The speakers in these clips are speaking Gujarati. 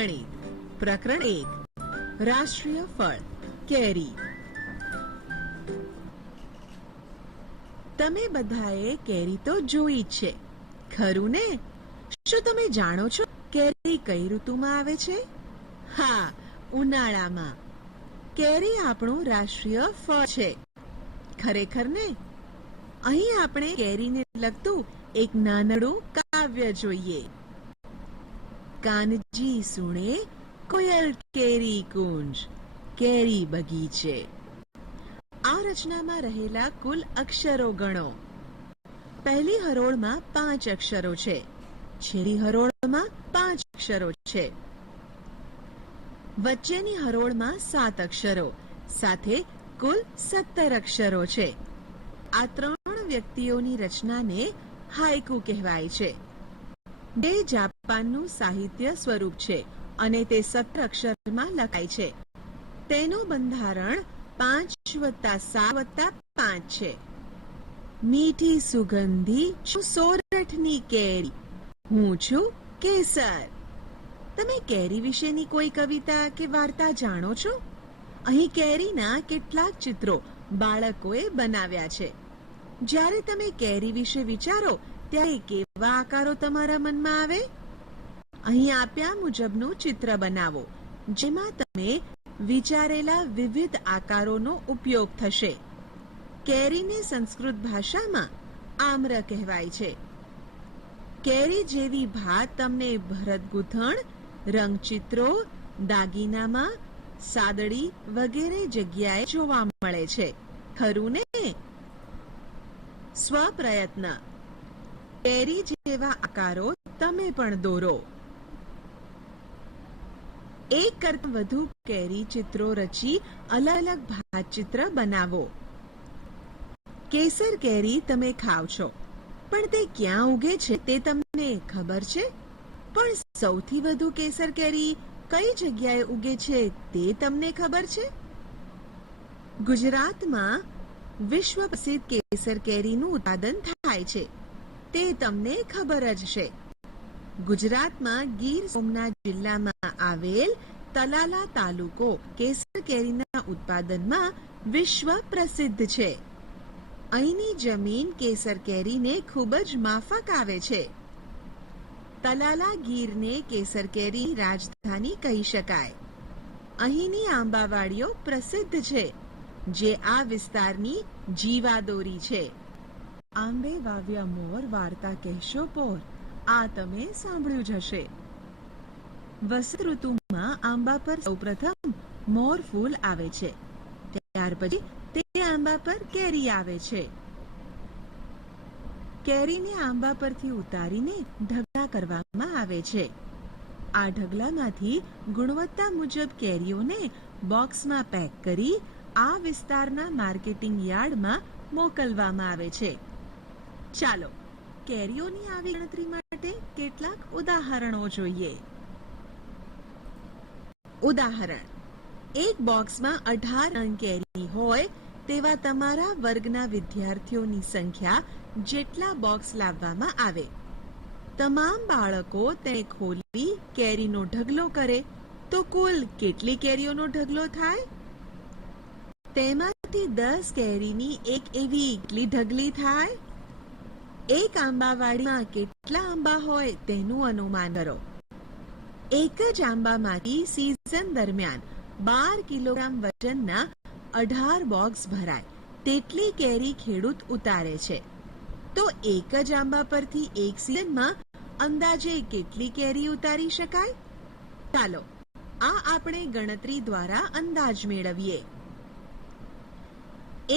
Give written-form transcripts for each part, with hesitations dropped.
ગણિત પ્રકરણ 1 રાષ્ટ્રીય ફળ કેરી। તમે બધાએ કેરી તો જોઈ જ છે, ખરું ને? શું તમે જાણો છો કેરી કઈ ઋતુમાં આવે છે? હા, ઉનાળામાં। કેરી આપણું રાષ્ટ્રીય ફળ છે, ખરેખર ને? અહીં આપણે કેરીને લગતું એક નાનકડું કાવ્ય જોઈએ। કાનજી સુણે કોયલ કેરી કુંજ, કેરી બગીચે। આ રચનામાં રહેલા કુલ અક્ષરો ગણો। પહેલી હરોળમાં 5 અક્ષરો છે, છેલ્લી હરોળમાં 5 અક્ષરો છે, વચ્ચેની હરોળમાં 7 અક્ષરો સાથે કુલ 17 અક્ષરો છે। આ 3 વ્યક્તિઓની રચનાને હાઇકુ કહેવાય છે, જે જાપાનનું સાહિત્ય સ્વરૂપ છે અને તે 17 અક્ષરમાં લખાય છે। તેનું બંધારણ 5+7+5 છે। મીઠી સુગંધી છું સોરઠની કેરી, હું છું કેસર। તમે કેરી વિશેની કોઈ કવિતા કે વાર્તા જાણો છો? અહીં કેરીના કેટલાક ચિત્રો બાળકોએ બનાવ્યા છે। જ્યારે તમે કેરી વિશે વિચારો ત્યારે કેવા આકારો તમારા મનમાં આવે? અહીં આપ્યા મુજબનું ચિત્ર બનાવો, જેમાં તમે વિચારેલા વિવિધ આકારોનો ઉપયોગ થશે। કેરીને સંસ્કૃત ભાષામાં આમ્ર કહેવાય છે। કેરી જેવી ભાત તમને ભરતગૂંથણ, રંગચિત્રો, દાગીનામાં, સાદડી વગેરે જગ્યાએ જોવા મળે છે, ખરું ને? સ્વપ્રયત્ન। કેરી જેવા આકારો તમે પણ દોરો। એક કરતાં વધુ કેરી ચિત્રો રચી અલગ અલગ ભાતચિત્ર બનાવો। કેસર કેરી તમે ખાવ છો, પણ તે ક્યાં ઉગે છે તે તમને ખબર છે? પણ સૌથી વધુ કેસર કેરી કઈ જગ્યાએ ઉગે છે તે તમને ખબર છે? ગુજરાતમાં વિશ્વ પ્રસિદ્ધ કેસર કેરીનું ઉત્પાદન થાય છે, તે તમને ખબર જ છે। ગુજરાતમાં ગીર સોમનાથ જિલ્લામાં આવેલ તલાલા તાલુકો કેસર કેરીના ઉત્પાદનમાં વિશ્વ પ્રસિદ્ધ છે। અહીંની જમીન કેસર કેરીને ખૂબ જ માફક આવે છે। તલાલા ગીરને કેસર કેરી રાજધાની કહી શકાય। અહીંની આંબાવાડીઓ પ્રસિદ્ધ છે, જે આ વિસ્તારની જીવાદોરી છે। આંબે વાવ્યા મોર વાર્તા કહેશો પોર, આ તમે સાંભળ્યું જ હશે। વસંત ઋતુમાં આંબા પર સૌપ્રથમ મોર ફૂલ આવે છે, ત્યાર પછી તે આંબા પર કેરી આવે છે। કેરીને આંબા પરથી ઉતારીને ઢગલા કરવામાં આવે છે। આ ઢગલામાંથી ગુણવત્તા મુજબ કેરીઓને બોક્સમાં પેક કરી આ વિસ્તારના માર્કેટિંગ યાર્ડમાં મોકલવામાં આવે છે। ચાલો કેરીઓની આવી ગણતરી માટે કેટલાક ઉદાહરણો જોઈએ। ઉદાહરણ: એક બોક્સમાં 18 નંગ કેરી હોય તેવા તમારા વર્ગના વિદ્યાર્થીઓની સંખ્યા જેટલા બોક્સ લાવવામાં આવે, તમામ બાળકો તેને ખોલી કેરીનો ઢગલો કરે તો કુલ કેટલી કેરીઓનો ઢગલો થાય? તેમાંથી 10 કેરીની એક એવી કેટલી ઢગલી થાય? એક આંબાવાડીમાં કેટલા આંબા હોય તેનું અનુમાન કરો। એક જ આંબામાંથી સીઝન દરમિયાન 12 કિલોગ્રામ વજનના 18 બોક્સ ભરાય તેટલી કેરી ખેડૂત ઉતારે છે, તો એક જ આંબા પરથી એક સીઝનમાં અંદાજે કેટલી કેરી ઉતારી શકાય? ચાલો આ આપણે ગણતરી દ્વારા અંદાજ મેળવીએ।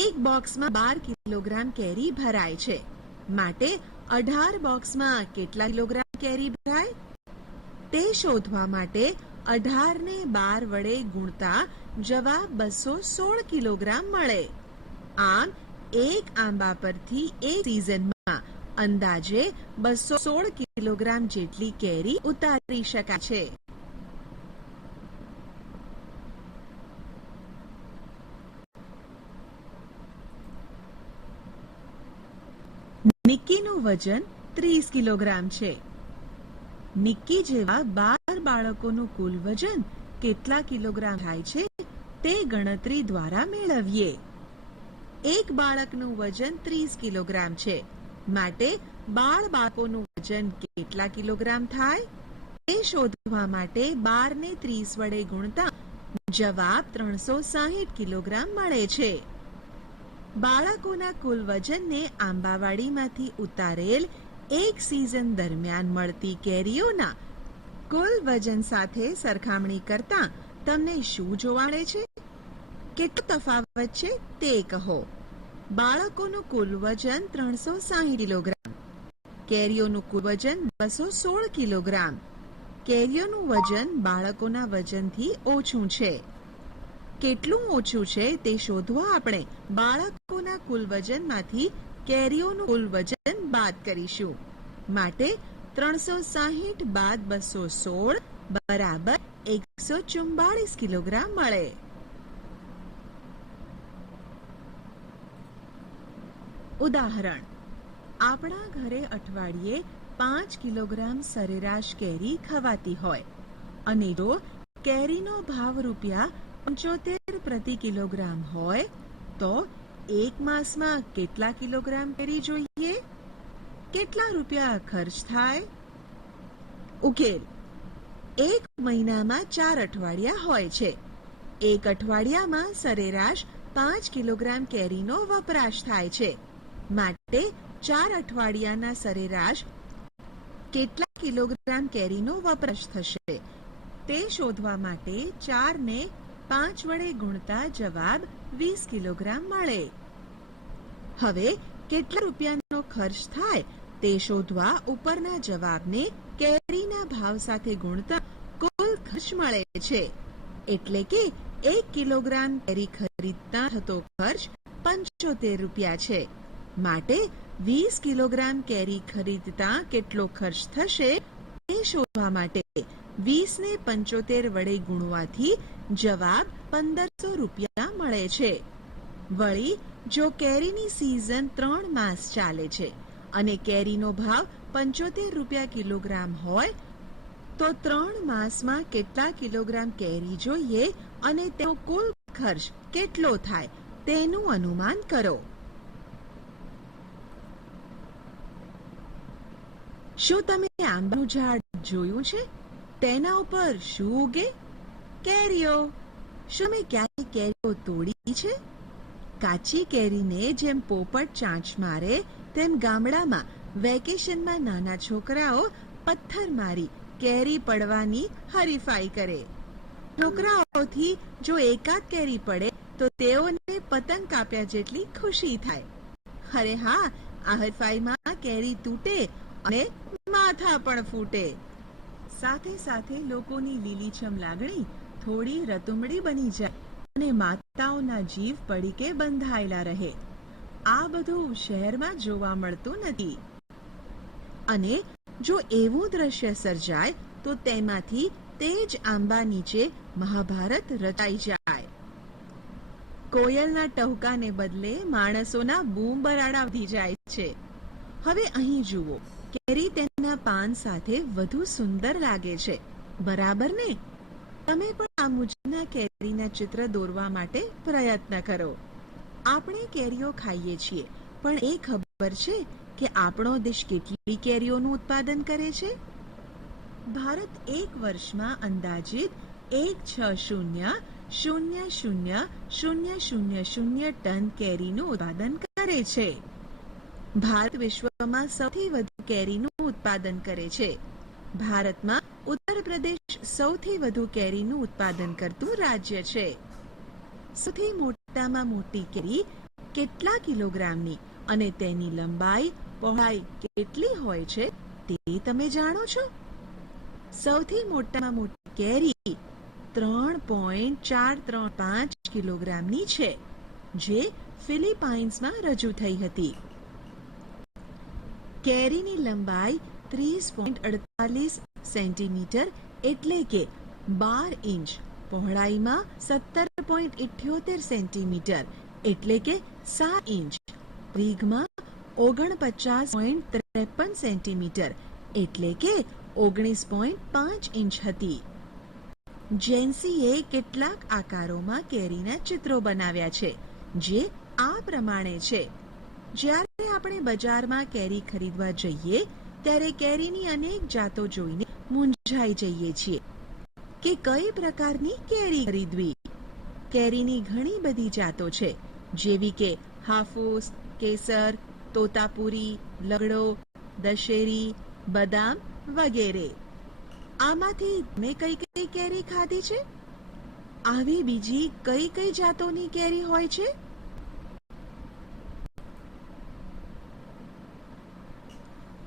એક બોક્સમાં 12 કિલોગ્રામ કેરી ભરાય છે, માટે 18 બોક્સમાં કેટલા કિલોગ્રામ કેરી ભરાય? તે શોધવા માટે 18 ને 12 વડે ગુણતા જવાબ 216 કિલોગ્રામ મળે। આમ એક આંબા પરથી એક સીઝનમાં અંદાજે 216 કિલોગ્રામ જેટલી કેરી ઉતારી શકાય છે। નિક્કીનું વજન 30 કિલોગ્રામ છે। નિક્કી જેવા 12 બાળકોનું કુલ વજન કેટલા કિલોગ્રામ થાય છે તે ગણતરી દ્વારા મેળવીએ. એક બાળકનું વજન 30 કિલોગ્રામ છે, માટે બાળકોનું વજન કેટલા કિલોગ્રામ થાય તે શોધવા માટે 12 ને 30 વડે ગુણતા જવાબ 360 કિલોગ્રામ મળે છે. બાળકોના કુલ વજનને આંબાવાડીમાંથી ઉતારેલ એક સિઝન દરમિયાન મળતી કેરીઓના કુલ વજન સાથે સરખામણી કરતા તમને શું જોવા મળે છે? કેટલો તફાવત છે તે કહો. બાળકોનું કુલ વજન 360 કિલોગ્રામ, કેરીઓનું કુલ વજન 216 કિલોગ્રામ. કેરીઓનું વજન બાળકોના વજનથી ઓછું છે. કેટલું ઓછું છે તે શોધવા આપણે બાળકોના કુલ વજનમાંથી કેરીઓનું કુલ વજન બાદ કરીશું. માટે 360 બાદ 216 બરાબર 144 કિલોગ્રામ મળે. ઉદાહરણ: આપણા ઘરે અઠવાડિયે 5 કિલોગ્રામ સરેરાશ કેરી ખવાતી હોય અને જો કેરીનો ભાવ ₹75 પ્રતિ કિલોગ્રામ હોય તો એક માસમાં કેટલા કિલોગ્રામ કેરી જોઈએ? કેટલા રૂપિયા ખર્ચ થાય? ઉકેલ: એક મહિનામાં 4 અઠવાડિયા હોય છે. એક અઠવાડિયામાં સરેરાશ 5 કિલોગ્રામ કેરીનો વપરાશ થાય છે. માટે 4 અઠવાડિયાના સરેરાશ કેટલા કિલોગ્રામ કેરીનો વપરાશ થશે તે શોધવા માટે 4 ને 5 વડે ગુણતા જવાબ 20 કિલોગ્રામ મળે. હવે કેટલા રૂપિયાનો ખર્ચ થાય તે શોધવા ઉપરના જવાબને કેરીના ભાવ સાથે ગુણતા કુલ ખર્ચ મળે છે. એટલે કે 1 કિલોગ્રામ કેરી ખરીદતા થતો ખર્ચ ₹75 છે. માટે 20 કિલોગ્રામ કેરી ખરીદતા કેટલો ખર્ચ થશે તે શોધવા માટે 20 ને 75 વડે ગુણવાથી જવાબ ₹1500 મળે છે. વળી જો કેરીની સિઝન 3 માસ ચાલે છે અને કેરીનો ભાવ ₹75 કિલોગ્રામ હોય તો 3 માસમાં કેટલા કિલોગ્રામ કેરી જોઈએ અને તેનો કુલ ખર્ચ કેટલો થાય તેનું અનુમાન કરો. શું તમે આંબાનું ઝાડ જોયું છે? તેના ઉપર શું ઉગે? કેરીઓ. શું મેં ક્યાંય કેરીઓ તોડી છે? કાચી કેરીને જેમ પોપટ ચાંચ મારે તેમ ગામડામાં વેકેશનમાં નાના છોકરાઓ પથ્થર મારી કેરી પડવાની હરીફાઈ કરે. છોકરાઓથી જો એકાદ કેરી પડે તો તેઓને પતંગ કાપ્યા જેટલી ખુશી થાય. અરે હા, આ હરીફાઈમાં કેરી તૂટે અને માથા પણ ફૂટે. સાથે સાથે લોકોની લીલીછમ લાગણી થોડી રતુમડી બની જાય અને માતાઓના જીવ પડીકે બંધાયેલા રહે. આ બધું શહેરમાં જોવા મળતું નથી. અને જો એવું દ્રશ્ય સર્જાય તો તેમાંથી તે જ આંબા નીચે મહાભારત રચાઈ જાય. કોયલના ટહુકાને બદલે માણસોના બૂમ બરાડા વધી જાય છે. હવે અહીં જુઓ, કેરી તેના પાન સાથે વધુ સુંદર લાગે છે, બરાબર ને? તમે પણ આ મુજબના કેરીના ચિત્ર દોરવા માટે પ્રયત્ન કરો. આપણે કેરીઓ ખાઈએ છીએ, પણ એ ખબર છે કે આપણો દેશ કેટલી કેરીઓનું ઉત્પાદન કરે છે? ભારત એક વર્ષમાં અંદાજિત 160,000,000 ટન કેરીનું ઉત્પાદન કરે છે. ભારત વિશ્વમાં સૌથી વધુ કેરીનું ઉત્પાદન કરે છે. ભારતમાં ઉત્તર પ્રદેશ સૌથી વધુ કેરીનું ઉત્પાદન કરતું રાજ્ય છે. સૌથી મોટામાં મોટી કેરી કેટલા કિલોગ્રામની અને તેની લંબાઈ પહોળાઈ કેટલી હોય છે તે તમે જાણો છો? સૌથી મોટામાં મોટી કેરી 3.435 કિલોગ્રામની છે, જે ફિલિપાઇન્સમાં રજૂ થઈ હતી. કેરીની લંબાઈ 30.48 સેન્ટીમીટર એટલે કે 12 ઇંચ, પહોળાઈમાં 17.78 સેન્ટીમીટર એટલે કે 7 ઇંચ, દીર્ઘમાં 49.53 સેન્ટીમીટર એટલે કે 19.5 ઇંચ હતી. જેન્સીએ કેટલાક આકારોમાં કેરીના ચિત્રો બનાવ્યા છે, જે આ પ્રમાણે છે. જ્યારે આપણે બજારમાં કેરી ખરીદવા જઈએ ત્યારે કેરીની અનેક જાતો જોઈને મૂંઝાઈ જઈએ છીએ કે કઈ પ્રકારની કેરી ખરીદવી. કેરીની ઘણી બધી જાતો છે, જેવી કે હાફૂસ, કેસર, તોતાપુરી, લગડો, દશેરી, બદામ વગેરે. આમાંથી મેં કઈ કઈ કેરી ખાધી છે? આવી બીજી કઈ કઈ જાતોની કેરી હોય છે?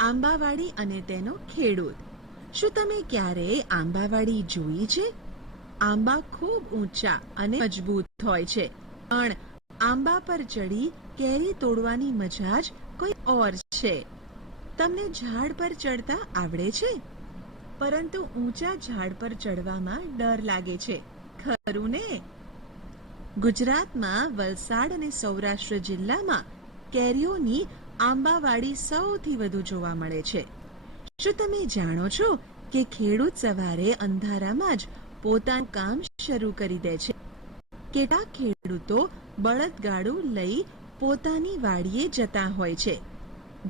આંબાવાડી અને તેનો ખેડૂત. શું તમે ક્યારેય આંબાવાડી જોઈ છે? આંબા ખૂબ ઊંચા અને મજબૂત હોય છે, પણ આંબા પર ચડી કેરી તોડવાની મજા જ કોઈ ઓર છે. તમને ઝાડ પર ચડતા આવડે છે? પરંતુ ઊંચા ઝાડ પર ચડવામાં ડર લાગે છે, ખરું ને? ગુજરાતમાં વલસાડ અને સૌરાષ્ટ્ર જિલ્લામાં કેરીઓની આંબાવાડી સૌથી વધુ જોવા મળે છે. શું તમે જાણો છો કે ખેડૂત સવારે અંધારામાં જ પોતાનું કામ શરૂ કરી દે છે? કેટલાક ખેડૂતો બળદગાડું લઈ પોતાની વાડીએ જતા હોય છે.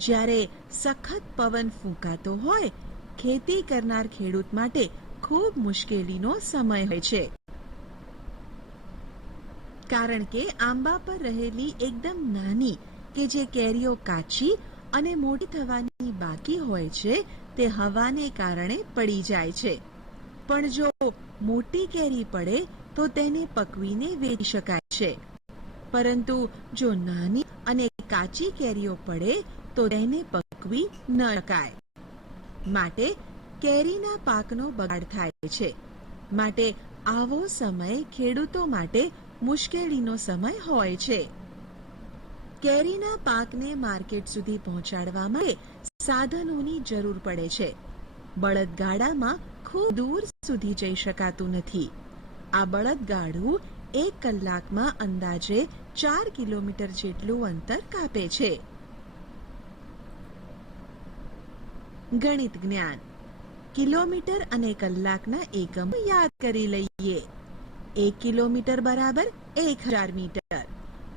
જ્યારે સખત પવન ફૂંકાતો હોય, ખેતી કરનાર ખેડૂત માટે ખૂબ મુશ્કેલીનો સમય હોય છે, કારણ કે આંબા પર રહેલી એકદમ નાની કે જે કેરીઓ કાચી અને મોટી થવાની બાકી હોય છે, તે હવાને કારણે પડી જાય છે. પણ જો મોટી કેરી પડે તો તેને પકવીને વેચી શકાય છે, પરંતુ જો નાની અને કાચી કેરીઓ પડે તો તેને પકવી ન શકાય. માટે કેરીના પાકનો બગાડ થાય છે. માટે આવો સમય ખેડૂતો માટે મુશ્કેલીનો સમય હોય છે. કેરીના પાકને માર્કેટ સુધી પહોંચાડવા માટે સાધનોની જરૂર પડે છે. બળદગાડામાં ખૂબ દૂર સુધી જઈ શકાતું નથી. આ બળદગાડું 1 કલાકમાં અંદાજે 4 કિલોમીટર જેટલું અંતર કાપે છે. ગણિત જ્ઞાન. કિલોમીટર અને કલાકના એકમો યાદ કરી લઈએ. 1 કિલોમીટર બરાબર 1000 મીટર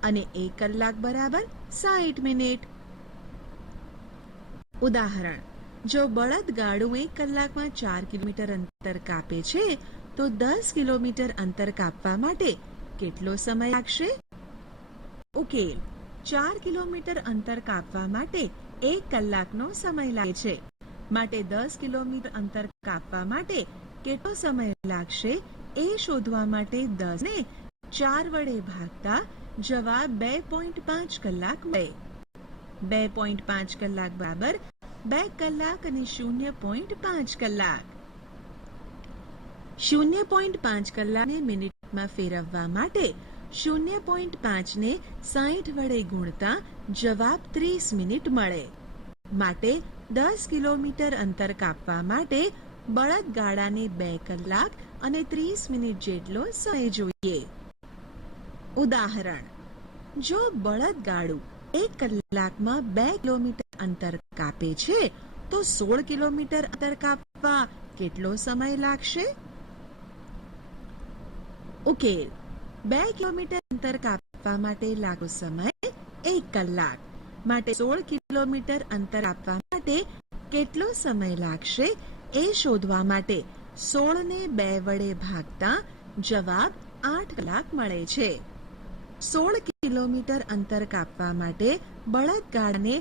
અને 1 કલાક બરાબર 60 મિનિટ. ઉદાહરણ: જો બળદગાડું 1 કલાકમાં 4 કિલોમીટર અંતર કાપે છે, તો 10 કિલોમીટર અંતર કાપવા માટે કેટલો સમય લાગશે? ઉકેલ: 4 કિલોમીટર અંતર કાપવા માટે 1 કલાકનો સમય લાગે છે. માટે 10 કિલોમીટર અંતર કાપવા માટે કેટલો સમય લાગશે એ શોધવા માટે 10 ને 4 વડે ભાગતા જવાબ 2.5 કલાક મળે. 2.5 કલાક બરાબર 2 કલાક અને 0.5 કલાક. 0.5 કલાકને મિનિટમાં ફેરવવા માટે 0.5 ને 60 વડે ગુણતા જવાબ 30 મિનિટ મળે. માટે 10 કિલોમીટર અંતર કાપવા માટે બળદગાડાને 2 કલાક અને 30 મિનિટ જેટલો સમય જોઈએ. ઉદાહરણ: જો બળદગાડું 1 કલાકમાં 2 કિલોમીટર અંતર કાપે છે, તો 16 કિલોમીટર અંતર કાપવા કેટલો સમય લાગશે? ઉકેલ: 2 કિલોમીટર અંતર કાપવા માટે લાગતો સમય 1 કલાક. માટે 16 કિલોમીટર અંતર કાપવા માટે કેટલો સમય લાગશે એ શોધવા માટે 16 ને 2 વડે ભાગતા જવાબ 8 કલાક મળે છે. 16 કિલોમીટર અંતર કાપવા માટે બળદગાડાને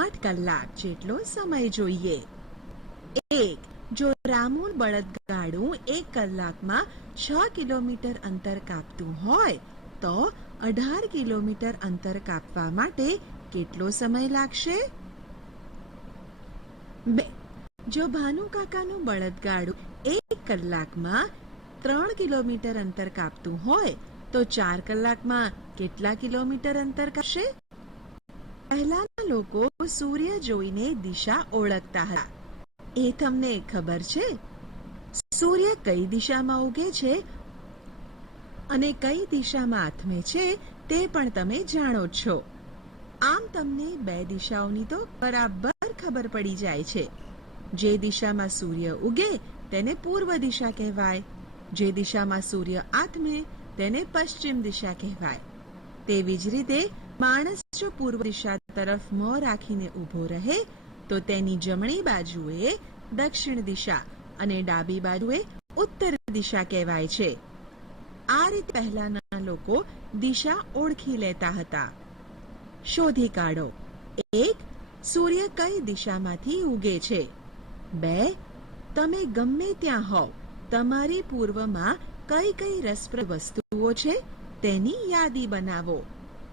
8 કલાક જેટલો સમય જોઈએ. 1. જો રામુલ બળદગાડું 1 કલાકમાં 6 કિલોમીટર અંતર કાપતું હોય, તો 18 કિલોમીટર અંતર કાપવા માટે કેટલો સમય લાગશે? 2. જો ભાનુકાકાનું બળદગાડું 1 કલાકમાં 3 કિલોમીટર અંતર કાપતું હોય, તો 4 કલાકમાં કેટલા કિલોમીટર અંતર કાપશે? પહેલાના લોકો સૂર્ય જોઈને દિશા ઓળખતા હતા. એ તમને ખબર છે? સૂર્ય કઈ દિશામાં ઉગે છે અને કઈ દિશામાં આથમે છે તે પણ તમે જાણો છો. આમ તમને 2 દિશાઓની તો બરાબર ખબર પડી જાય છે. જે દિશામાં સૂર્ય ઉગે તેને પૂર્વ દિશા કહેવાય. જે દિશામાં સૂર્ય આથમે તેને પશ્ચિમ દિશા કહેવાય. તેવી જ રીતે માણસ જો પૂર્વ દિશા તરફ મોં રાખીને ઊભો રહે તો તેની જમણી બાજુએ દક્ષિણ દિશા અને ડાબી બાજુએ ઉત્તર દિશા કહેવાય છે. આ રીતે પહેલાના લોકો દિશા ઓળખી લેતા હતા. શોધી કાઢો. 1. સૂર્ય કઈ દિશામાંથી ઉગે છે. 2. તમે ગમે ત્યાં હોવ તમારી પૂર્વમાં કઈ કઈ રસપ્રદ વસ્તુઓ છે તેની યાદી બનાવો.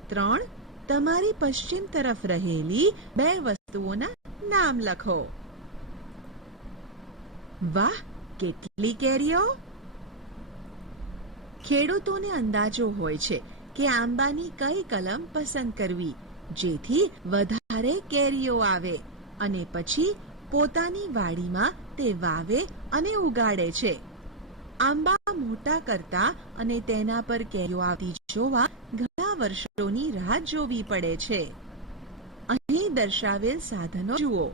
3. તમારી પશ્ચિમ તરફ રહેલી 2 વસ્તુઓના નામ લખો. વાહ, કેટલી કેરીઓ! ખેડૂતોને અંદાજો હોય છે કે આંબાની કઈ કલમ પસંદ કરવી જેથી વધારે કેરીઓ આવે અને પછી પોતાની વાડીમાં તે વાવે અને ઉગાડે છે. આંબા મોટા કરતા અને તેના પર કેરીઓ આવતી જોવા ઘણા વર્ષોની રાહ જોવી પડે છે. અહીં દર્શાવેલ સાધનો જુઓ.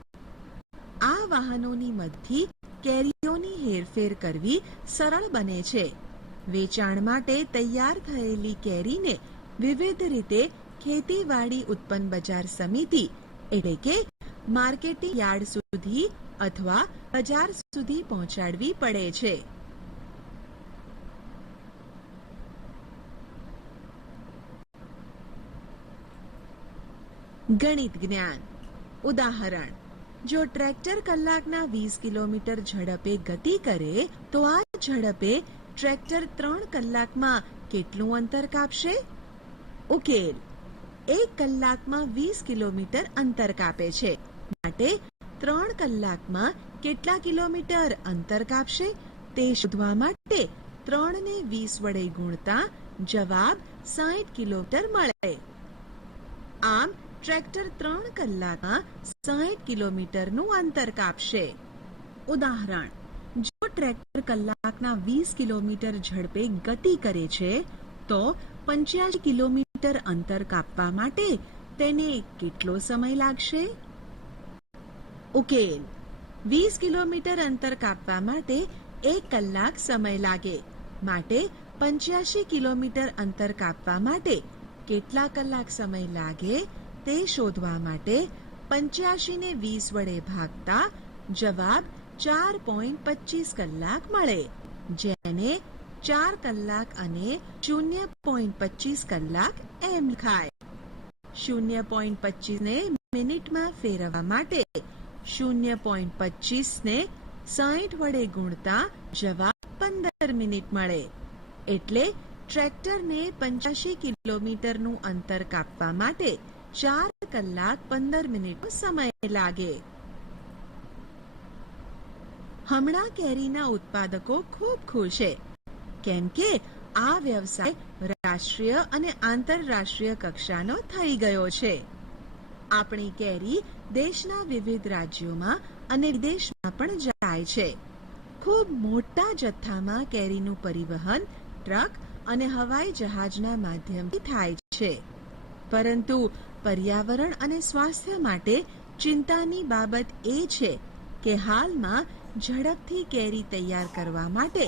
આ વાહનોની મદદથી કેરીઓની હેરફેર કરવી સરળ બને છે. વેચાણ માટે તૈયાર થયેલી કેરીને વિવિધ રીતે ખેતીવાડી ઉત્પન્ન બજાર સમિતિ એટલે કે માર્કેટિંગ યાર્ડ સુધી અથવા બજાર સુધી પહોંચાડવી પડે છે. ગણિત જ્ઞાન. ઉદાહરણ: જો ટ્રેક્ટર કલાકના 20 કિલોમીટર ઝડપે ગતિ કરે તો આ ઝડપે ટ્રેક્ટર 3 કલાકમાં કેટલું અંતર કાપશે? ઉકેલ: 1 કલાકમાં 20 કિલોમીટર અંતર કાપે છે, માટે 3 કલાકમાં કેટલા કિલોમીટર અંતર કાપશે તે શોધવા માટે 3 ને 20 વડે ગુણતા જવાબ 60 કિલોમીટર મળે. આમ ટ્રેક્ટર 3 કલાકમાં 60 કિલોમીટરનું અંતર કાપશે. ઉદાહરણ: જો ટ્રેક્ટર કલાકના 20 કિલોમીટર ઝડપે ગતિ કરે છે તો 85 કિલોમીટર અંતર કાપવા માટે તેને કેટલો સમય લાગશે? ઉકેલ: 20 કિલોમીટર અંતર કાપવા માટે 1 કલાક સમય લાગે, માટે 85 કિલોમીટર અંતર કાપવા માટે કેટલા કલાક સમય લાગે તે શોધવા માટે 85 ને 20 વડે ભાગતા જવાબ 4.25 કલાક મળે, જેને 4 કલાક અને 0.25 કલાક એમ લખાય. 0.25 ને મિનિટમાં ફેરવવા માટે 0.25 ને 60 વડે ગુણતા જવાબ 15 મિનિટ મળે. એટલે ટ્રેક્ટરને 85 કિલોમીટરનું અંતર કાપવા માટે 4 કલાક 15 મિનિટનો સમય લાગે. હમણાં કેરીના ઉત્પાદકો ખૂબ ખુશ છે, કેમ કે આ વ્યવસાય રાષ્ટ્રીય અને આંતરરાષ્ટ્રીય કક્ષાનો થઈ ગયો છે. આપણી કેરી દેશના વિવિધ રાજ્યોમાં અને વિદેશમાં પણ જાય છે. ખૂબ મોટા જથ્થામાં કેરીનું પરિવહન ટ્રક અને હવાઈ જહાજના માધ્યમથી થાય છે. પરંતુ પર્યાવરણ અને સ્વાસ્થ્ય માટે ચિંતાની બાબત એ છે કે હાલમાં ઝડપથી કેરી તૈયાર કરવા માટે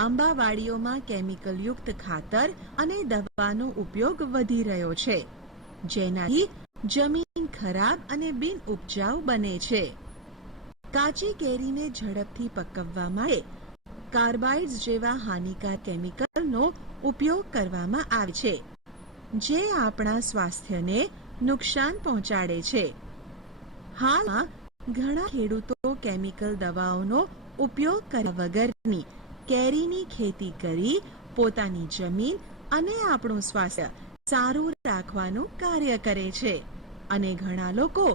આંબાવાડીઓમાં કેમિકલયુક્ત ખાતર અને દવાનો ઉપયોગ વધી રહ્યો છે, જેનાથી જમીન ખરાબ અને બિનઉપજાઉ બને છે. કાચી કેરીને ઝડપથી પકવવા માટે કાર્બાઇડ્સ જેવા હાનિકારક કેમિકલનો ઉપયોગ કરવામાં આવે છે, જે આપણા સ્વાસ્થ્યને નુકસાન પહોંચાડે છે. હાલમાં ઘણા ખેડૂતો કેમિકલ દવાઓનો ઉપયોગ કર્યા વગરની કેરીની ખેતી કરી પોતાની જમીન અને આપણું સ્વાસ્થ્ય સારું રાખવાનું કાર્ય કરે છે. અને ઘણા લોકો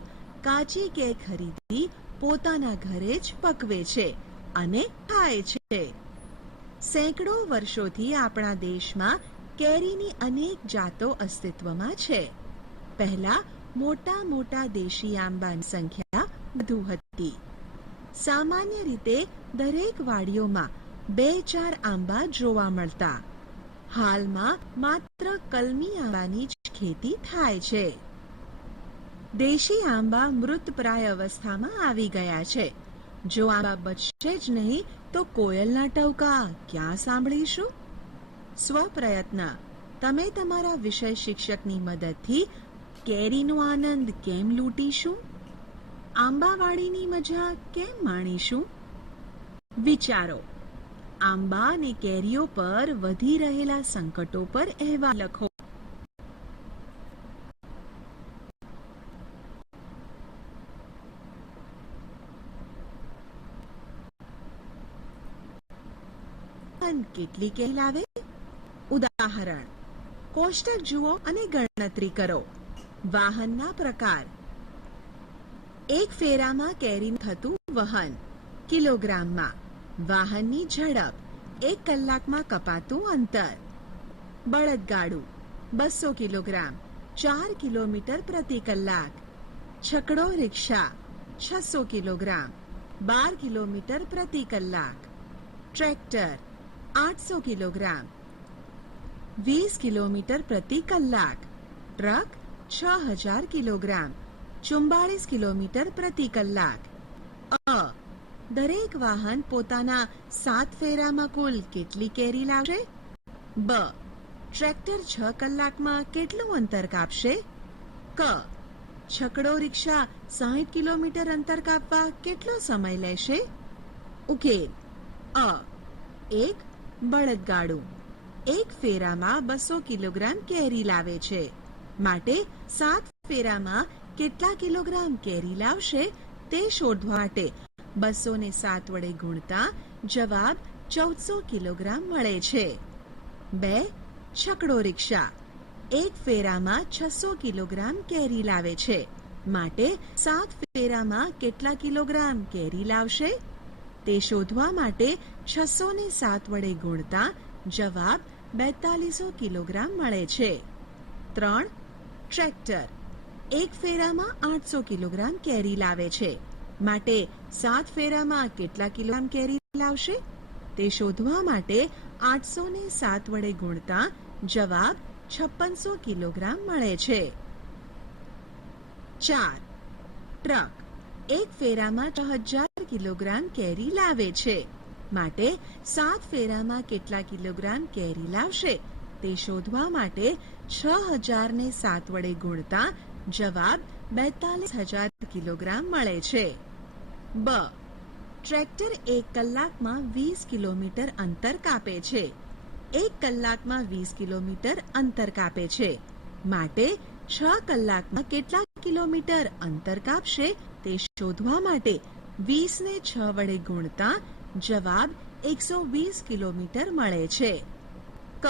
કાચી કેરી ખરીદી પોતાના ઘરે જ પકવે છે અને ખાય છે. સેંકડો વર્ષોથી આપણા દેશમાં કેરીની અનેક જાતો અસ્તિત્વમાં છે. પહેલા મોટા મોટા દેશી આંબાની સંખ્યા વધુ હતી. સામાન્ય રીતે દરેક વાડીઓમાં 2-4 આંબા જોવા મળતા. હાલમાં માત્ર કલમી આંબાની જ ખેતી થાય છે. દેશી આંબા મૃતપ્રાય અવસ્થામાં આવી ગયા છે, જો આંબા બચશે જ નહીં તો કોયલના ટવકા ક્યાં સાંભળીશું? સ્વપ્રયત્ન. તમે તમારા વિષય શિક્ષકની મદદથી કેરીનો આનંદ કેમ લૂંટીશું? આંબાવાડીની મજા કેમ માણીશું? વિચારો. આંબા અને કેરીઓ પર વધી રહેલા સંકટો પર અહેવાલ લખો. કેટલી કેરી લાવે? ઉદાહરણ. કોષ્ટક જુઓ અને ગણતરી કરો. વાહનના પ્રકાર. એક ફેરામાં કેરીનું થતું વહન કિલોગ્રામમાં. વાહનની ઝડપ 1 કલાકમાં કપાતું અંતર. બળદગાડું 200 કિલોગ્રામ 4 કિલોમીટર પ્રતિ કલાક. છકડો રિક્ષા 600 કિલોગ્રામ 12 કિલોમીટર પ્રતિ કલાક. ટ્રેક્ટર 800 કિલોગ્રામ 20 કિલોમીટર પ્રતિ કલાક. ટ્રક 6000 કિલોગ્રામ 44 કિલોમીટર પ્રતિ કલાક. દરેક વાહન પોતાના 7 ફેરામાં કુલ કેટલી કેરી લાવશે? બ. ટ્રેક્ટર 6 કલાકમાં કેટલું અંતર કાપશે? ક. છકડો રિક્ષા 60 કિલોમીટર અંતર કાપવા કેટલો સમય લેશે? ઉકેલ. અ. 1. બળદગાડું 1 ફેરામાં 200 કિલોગ્રામ કેરી લાવે છે, માટે 7 ફેરામાં કેટલા કિલોગ્રામ કેરી લાવશે તે શોધવા માટે 200 ને 7 વડે ગુણતા જવાબ 1400 કિલોગ્રામ મળે છે. 2. છકડો રિક્ષા 1 ફેરામાં 600 કિલોગ્રામ કેરી લાવે છે, માટે 7 ફેરામાં કેટલા કિલોગ્રામ કેરી લાવશે તે શોધવા માટે 600 ને 7 વડે ગુણતા જવાબ 4200 કિલોગ્રામ મળે છે. 3. ટ્રેક્ટર 1 ફેરામાં 800 કિલોગ્રામ કેરી લાવે છે, માટે 7 ફેરામાં કેટલા કિલોગ્રામ કેરી લાવશે તે શોધવા માટે 800 ને 7 વડે ગુણતા જવાબ 5600 કિલોગ્રામ મળે છે. 4. ટ્રક 1 ફેરામાં 6000 કિલોગ્રામ કેરી લાવે છે, માટે 7 ફેરામાં કેટલા કિલોગ્રામ કેરી લાવશે તે શોધવા માટે 6000 ને 7 વડે ગુણતા જવાબ 42000 કિલોગ્રામ મળે છે. બ. ટ્રેક્ટર 1 કલાકમાં 20 કિલોમીટર અંતર કાપે છે. 1 કલાકમાં 20 કિલોમીટર અંતર કાપે છે, માટે 6 કલાકમાં કેટલા કિલોમીટર અંતર કાપશે તે શોધવા માટે 20 ને 6 વડે ગુણતા જવાબ 120 કિલોમીટર મળે છે. ક.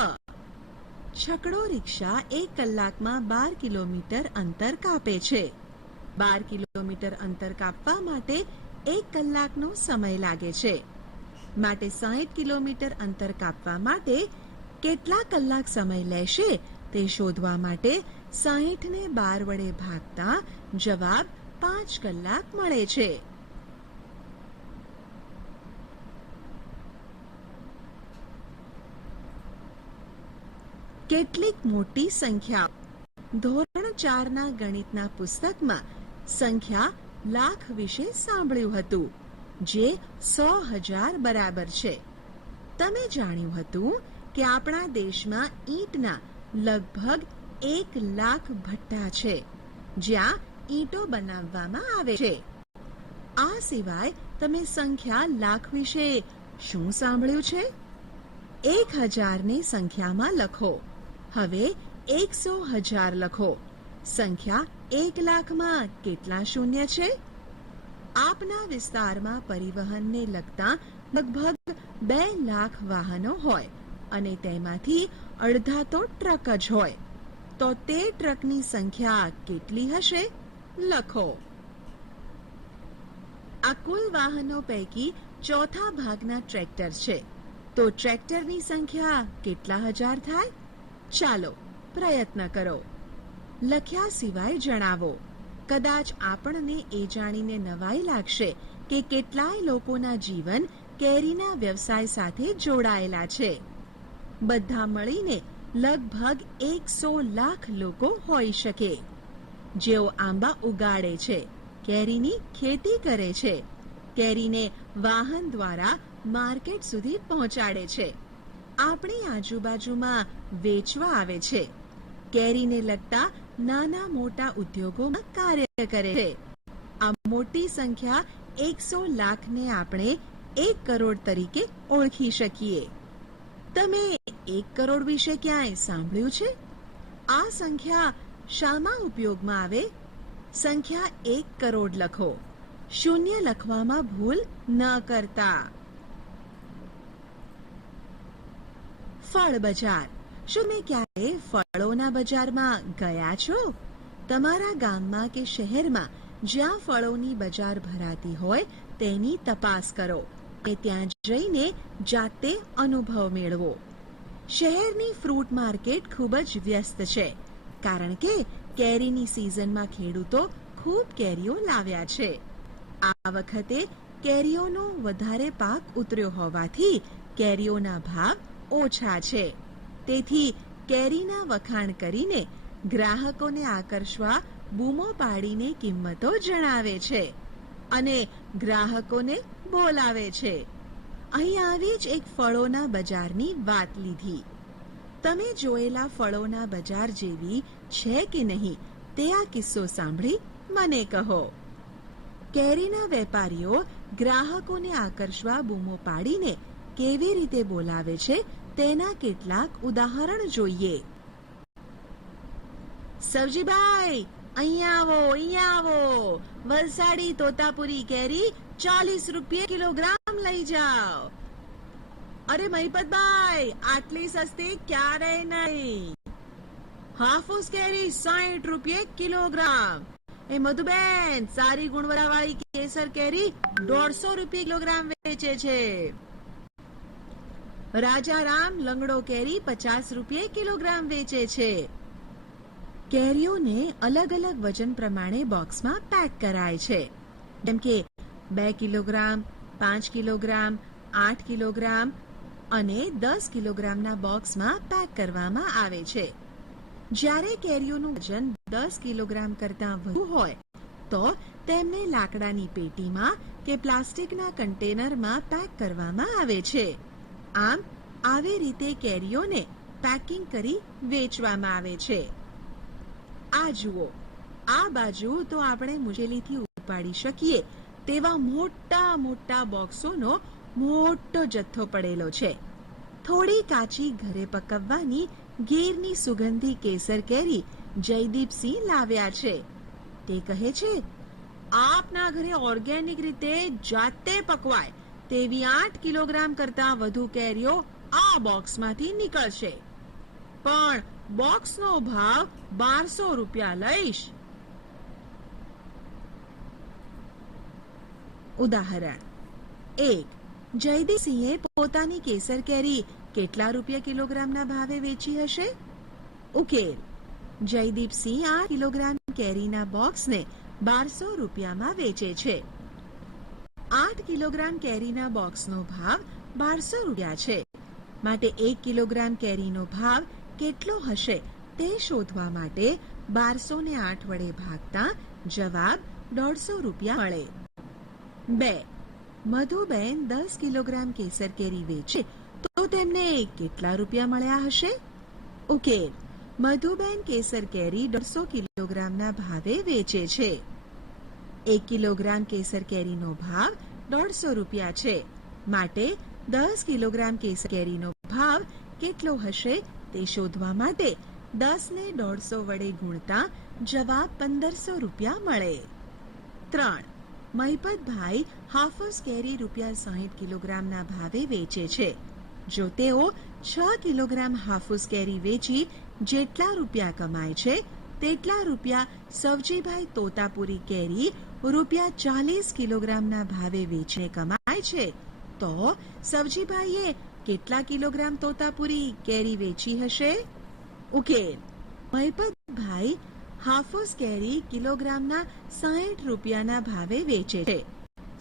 છકડો રિક્ષા 1 કલાકમાં 12 કિલોમીટર અંતર કાપે છે. 12 કિલોમીટર અંતર કાપવા માટે 1 કલાકનો સમય લાગે છે, માટે 60 કિલોમીટર અંતર કાપવા માટે કેટલા કલાક સમય લેશે તે શોધવા માટે 60 ને 12 વડે ભાગતા જવાબ 5 કલાક મળે છે. કેટલીક મોટી સંખ્યાઓ. ધોરણ 4ના ગણિતના પુસ્તકમાં સંખ્યા લાખ વિશે સાંભળ્યું હતું, જે 100,000 બરાબર છે. તમે જાણ્યું હતું કે આપણા દેશમાં ઈંટના લગભગ 1 લાખ ભઠ્ઠા છે, જ્યાં ઈંટો બનાવવામાં આવે છે. આ સિવાય તમે સંખ્યા લાખ વિશે શું સાંભળ્યું છે? 1000 ને સંખ્યામાં લખો. હવે 100,000 લખો. સંખ્યા 1 લાખમાં કેટલા શૂન્ય છે? આપના વિસ્તારમાં પરિવહનને લગતા લગભગ 2 લાખ વાહનો હોય અને તેમાંથી અડધા તો ટ્રક જ હોય, તો તે ટ્રકની સંખ્યા કેટલી હશે? લખો. આ કુલ વાહનો પૈકી ચોથા ભાગના ટ્રેક્ટર છે, તો ટ્રેક્ટરની સંખ્યા કેટલા હજાર થાય? ચાલો પ્રયત્ન કરો. લખ્યા સિવાય જણાવો. કદાચ આપણને એ જાણીને નવાઈ લાગશે કે કેટલાય લોકોના જીવન કેરીના વ્યવસાય સાથે જોડાયેલા છે. બધા મળીને લગભગ 100 લાખ લોકો હોઈ શકે, જેઓ આંબા ઉગાડે છે, કેરીની ખેતી કરે છે, કેરીને વાહન દ્વારા માર્કેટ સુધી પહોંચાડે છે. આપણી આજુબાજુમાં વેચવા આવે છે. કેરીને લગતા નાના મોટા ઉદ્યોગોમાં કાર્ય કરે છે. આ મોટી સંખ્યા 100 લાખને આપણે 1 કરોડ તરીકે ઓળખી શકીએ. તમે 1 કરોડ વિશે ક્યાંય સાંભળ્યું છે? આ સંખ્યા શામાં ઉપયોગમાં આવે? સંખ્યા 1 કરોડ લખો. શૂન્ય લખવામાં ભૂલ ન કરતા. ફળ બજાર. શું તમે ક્યારે ફળોના બજારમાં ગયા છો? તમારા ગામમાં કે શહેરમાં જ્યાં ફળોની બજાર ભરાતી હોય તેની તપાસ કરો અને ત્યાં જઈને જાતે અનુભવ મેળવો. શહેરની ફ્રૂટ માર્કેટ ખૂબ જ વ્યસ્ત છે, કારણ કે કેરીની સિઝનમાં ખેડૂતો ખૂબ કેરીઓ લાવ્યા છે. આ વખતે કેરીઓનો વધારે પાક ઉતર્યો હોવાથી કેરીઓના ભાવ ઓછા છે. તેથી કેરીના વખાણ કરીને ગ્રાહકોને આકર્ષવા બૂમો પાડીને કિંમતો જણાવે છે અને ગ્રાહકોને બોલાવે છે. અહીં આવી જ એક ફળોના બજારની વાત લીધી. તમે જોયેલા ફળોના બજાર જેવી છે કે નહીં તે આ કિસ્સો સાંભળી મને કહો. કેરીના વેપારીઓ ગ્રાહકોને આકર્ષવા બૂમો પાડીને કેવી રીતે બોલાવે છે તેના કેટલાક ઉદાહરણ જોઈએ. સવજીભાઈ, અહીંયા આવો, અહીંયા આવો. વલસાડી તોતાપુરી કેરી 40 રૂપિયા કિલોગ્રામ લઈ જાઓ. અરે મહિપતભાઈ, આટલી સસ્તી ક્યારેય નહીં. હાફૂસ કેરી 60 રૂપિયા કિલોગ્રામ. એ મધુબેન, સારી ગુણવત્તાવાળી કેસર કેરી 150 રૂપિયા કિલોગ્રામ વેચે છે. રાજારામ લંગડો કેરી 50 રૂપિયા કિલોગ્રામ વેચે છે. કેરીઓને અલગ અલગ વજન પ્રમાણે બોક્સમાં પેક કરાય છે, જેમ કે 2 કિલોગ્રામ, 5 કિલોગ્રામ, 8 કિલોગ્રામ અને 10 કિલોગ્રામના બોક્સમાં પેક કરવામાં આવે છે. જ્યારે કેરીઓનું વજન 10 કિલોગ્રામ કરતાં વધુ હોય તો તેમને લાકડાની પેટીમાં કે પ્લાસ્ટિકના કન્ટેનરમાં પેક કરવામાં આવે છે. આમ આવી રીતે કેરીઓને પેકિંગ કરી વેચવામાં આવે છે. આ જુઓ, આ બાજુ તો આપણે મુશ્કેલીથી ઉપાડી શકીએ તેવા મોટા મોટા બોક્સોનો મોટો જથ્થો પડેલો છે. થોડી કાચી ઘરે પકવવાની ગીરની સુગંધી કેસર કેરી જયદીપસિંહ લાવ્યા છે. તે કહે છે, આપના ઘરે ઓર્ગેનિક રીતે જાતે પકવાય તેવી 8 કિલોગ્રામ કરતા વધુ કેરીઓ આ બોક્સમાંથી નીકળશે, પણ બોક્સનો ભાવ 1200 રૂપિયા લઈશ. ઉદાહરણ 1. જયદીપસિંહે પોતાની કેસર કેરી કેટલા રૂપિયા કિલોગ્રામના ભાવે વેચી હશે? ઉકેલ. જયદીપસિંહ 8 કિલોગ્રામ કેરીના બોક્સને 1200 રૂપિયામાં વેચે છે. 8 કિલોગ્રામ કેરીના બોક્સનો ભાવ 1200 રૂપિયા છે, માટે 1 કિલોગ્રામ કેરીનો ભાવ કેટલો હશે તે શોધવા માટે 1200 ને 8 વડે ભાગતા જવાબ 150 રૂપિયા મળે. 2. મધુબેન 10 કિલોગ્રામ કેસર કેરી વેચે તો તેમને કેટલા રૂપિયા મળ્યા હશે? ઉકેલ. મધુબેન કેસર કેરી 150 કિલોગ્રામના ભાવે વેચે છે. 1 કિલોગ્રામ કેસર કેરીનો ભાવ 150 રૂપિયા છે, માટે 10 કિલોગ્રામ કેસર કેરીનો ભાવ કેટલો હશે તે શોધવા માટે 10 ને 150 વડે ગુણતા જવાબ 1500 રૂપિયા મળે. 3. મહિપતભાઈ હાફૂસ કેરી ₹60 કિલોગ્રામના ભાવે વેચે છે. જો તેઓ 6 કિલોગ્રામ હાફૂસ કેરી વેચી જેટલા રૂપિયા કમાય છે તેટલા રૂપિયા સવજીભાઈ તોતાપુરી કેરી ₹40 કિલોગ્રામના ભાવે વેચીને કમાય છે, તો સવજીભાઈએ કેટલા કિલોગ્રામ તોતાપુરી કેરી વેચી હશે? ઉકેલ. મહિપતભાઈ હાફૂસ કેરી કિલોગ્રામના 60 રૂપિયાના ભાવે વેચે છે.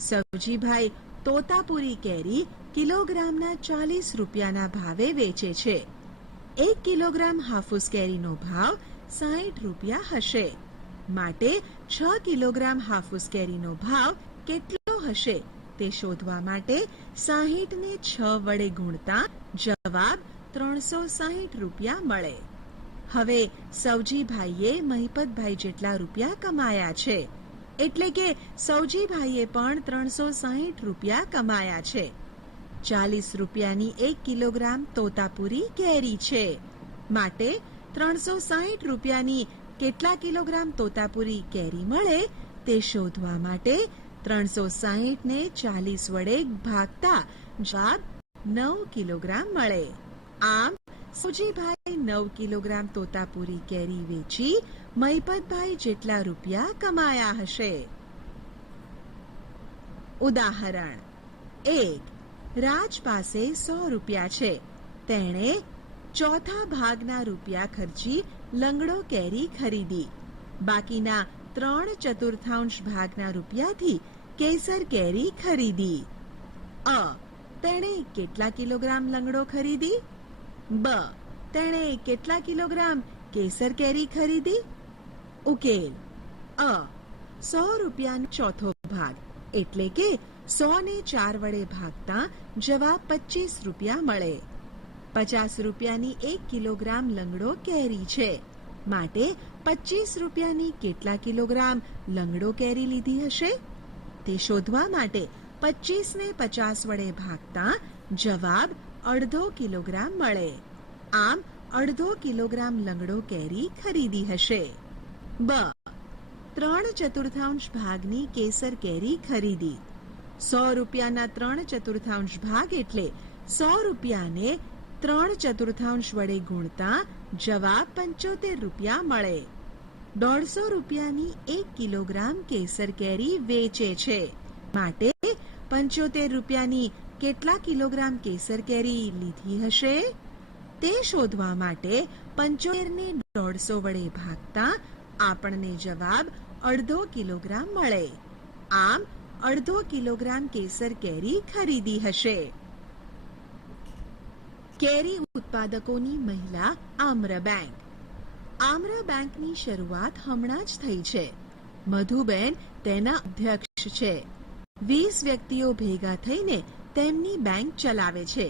સવજીભાઈ તોતાપુરી કેરી કિલોગ્રામના 40 રૂપિયાના ભાવે વેચે છે. 1 કિલોગ્રામ હાફૂસ કેરીનો ભાવ 60 રૂપિયા હશે, માટે 6 કિલોગ્રામ હાફૂસ કેરીનો ભાવ કેટલો હશે તે શોધવા માટે 60 ને 6 વડે ગુણતા જવાબ 360 રૂપિયા મળે. હવે સવજીભાઈએ મહિપતભાઈ જેટલા રૂપિયા કમાયા છે, એટલે કે સવજીભાઈએ પણ 360 રૂપિયા કમાયા છે. 40 રૂપિયાની 1 કિલોગ્રામ તોતાપુરી કેરી છે, માટે 360 રૂપિયાની કેટલા કિલોગ્રામ તોતાપુરી કેરી મળે તે શોધવા માટે 360 ને 40 વડે ભાગતા જવાબ 9 કિલોગ્રામ મળે. આમ સવજીભાઈ 9 કિલોગ્રામ તોતાપુરી કેરી વેચી મહિપતભાઈ જેટલા રૂપિયા કમાયા હશે. ઉદાહરણ 1. રાજ પાસે 100 રૂપિયા છે. તેણે ચોથા ભાગના રૂપિયા ખર્ચી લંગડો કેરી ખરીદી. બાકીના 3/4 ભાગના રૂપિયાથી કેસર કેરી ખરીદી. અ. તેણે કેટલા કિલોગ્રામ લંગડો ખરીદી? બ. તેણે કેટલા કિલોગ્રામ કેસર કેરી ખરીદી? ઉકેલ. અ. 100 રૂપિયાનો ચોથો ભાગ એટલે કે 100 ને 4 વડે ભાગતા જવાબ 25 રૂપિયા મળે. 50 રૂપિયાની 1 કિલોગ્રામ લંગડો કેરી છે, માટે 25 રૂપિયાની કેટલા કિલોગ્રામ લંગડો કેરી લીધી હશે તે શોધવા માટે 25 ને 50 વડે ભાગતા જવાબ 1/2 કિલોગ્રામ મળે. આમ 1/2 કિલોગ્રામ લંગડો કેરી ખરીદી હશે. બ. 3/4 ભાગની કેસર કેરી ખરીદી. 100 રૂપિયાના 3/4 ભાગ એટલે 100 રૂપિયાને 3/4 વડે ગુણતા જવાબ 75 રૂપિયા મળે. 150 રૂપિયાની 1 કિલોગ્રામ કેસર કેરી વેચે છે, માટે 75 રૂપિયાની કેટલા કિલોગ્રામ કેસર કેરી લીધી હશે તે શોધવા માટે 75 ને 150 વડે ભાગતા આપણને જવાબ 1/2 કિલોગ્રામ મળે. આમ 1/2 કિલોગ્રામ કેસર કેરી ખરીદી હશે. કેરી ઉત્પાદકોની મહિલા આમ્ર બેંક. આમ્ર બેંકની શરૂઆત હમણાં જ થઈ છે. મધુબેન તેના અધ્યક્ષ છે. 20 વ્યક્તિઓ ભેગા થઈને તેમની બેંક ચલાવે છે,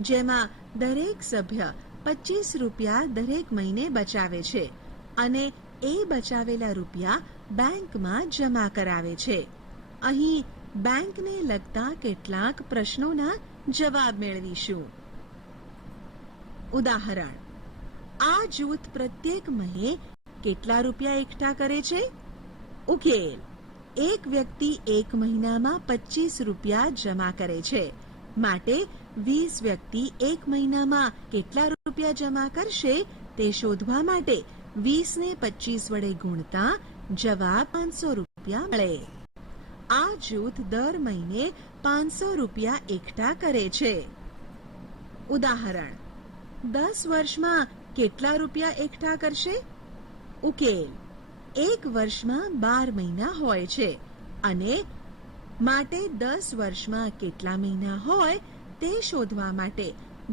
જેમાં દરેક સભ્ય 25 રૂપિયા દરેક મહિને બચાવે છે અને એ બચાવેલા રૂપિયા બેંકમાં જમા કરાવે છે. અહીં બેંકને લગતા કેટલાક પ્રશ્નોના જવાબ મેળવીશું. ઉદાહરણ. આ જૂથ પ્રત્યેક મહિને કેટલા રૂપિયા એકઠા કરે છે? ઉકેલ. એક વ્યક્તિ એક મહિનામાં 25 રૂપિયા જમા કરે છે, માટે 20 વ્યક્તિ એક મહિનામાં કેટલા રૂપિયા જમા કરશે તે શોધવા માટે 20 ને 25 વડે ગુણતા જવાબ 500 રૂપિયા મળે. આ જૂથ દર મહિને 500 રૂપિયા એકઠા કરે છે. ઉદાહરણ. 10 વર્ષમાં કેટલા રૂપિયા એકઠા કરશે? ઉકેલ. એક વર્ષમાં 12 મહિના હોય છે અને માટે 10 વર્ષમાં કેટલા મહિના હોય તે શોધવા માટે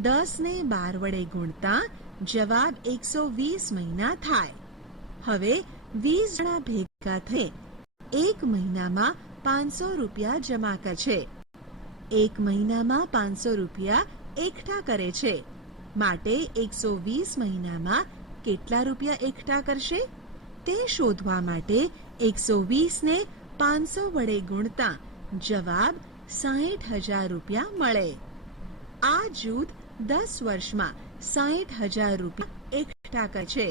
10 ને 12 વડે ગુણતા જવાબ 120 મહિના થાય. હવે 20 જણા ભેગા થઈ એક મહિનામાં 500 રૂપિયા જમા કરશે. એક મહિનામાં 500 રૂપિયા એકઠા કરે છે, માટે 120 મહિનામાં કેટલા રૂપિયા એકઠા કરશે તે શોધવા માટે 120 ને 500 વડે ગુણતા જવાબ 60,000 રૂપિયા મળે. આ જૂથ 10 વર્ષમાં 60,000 રૂપિયા એકઠા કરે છે.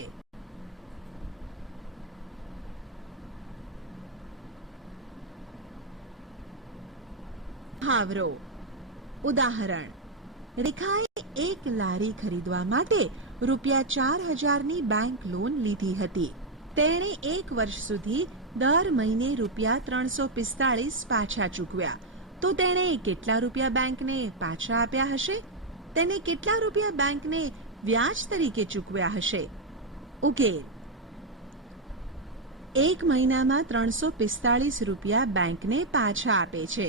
મુહાવરો. ઉદાહરણ. રેખાએ એક લારી ખરીદવા માટે રૂપિયા 4,000ની બેંક લોન લીધી હતી. તેણે એક વર્ષ સુધી દર મહિને રૂપિયા 345 પાછા ચૂકવ્યા. તો તેણે કેટલા રૂપિયા બેંકને પાછા આપ્યા હશે? તેને કેટલા રૂપિયા બેંકને વ્યાજ તરીકે ચૂકવ્યા હશે? ઉકેલ. એક મહિનામાં 345 રૂપિયા બેંકને પાછા આપે છે,